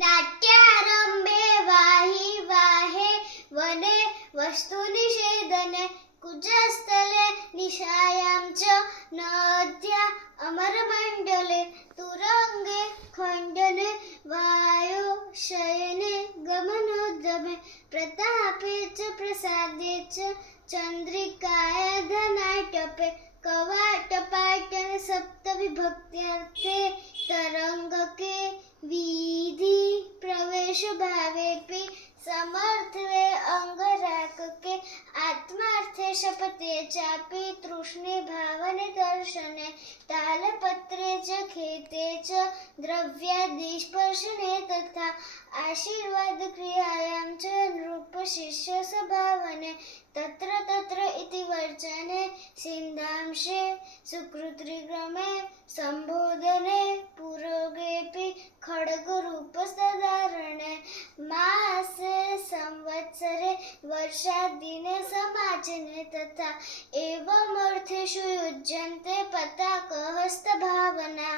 नाट्यारम्भे वाहि वाहे वने वस्तुनिषेधने कुजस्थले निशायां च नद्या अमरमण्डले तुरङ्गे खण्डने वायो शयने गमनोद्यमे प्रतापे च प्रसादे च चन्द्रिकाया धनाटपे कवाटपाटन सप्तविभक्त्यर्थे तरङ्गके विधि प्रवेश भावेपि समर्थवे अंगराकके आत्मार्थे शपथे चापि तृष्णे भावने दर्शने तालपत्रे च खेते च द्रव्यादिस्पर्शने तथा आशीर्वाद क्रियायां च नृप शिष्य स्वभावने तत्र तत्र इति वर्चने सिन्धांशे सुकृत्रिक्रमे संबोधने पुरोगेऽपि खड्गरूपसधारणे मासे संवत्सरे वर्षादिने समाचने तथा एवमर्थेषु युज्यन्ते पताकहस्तभावना।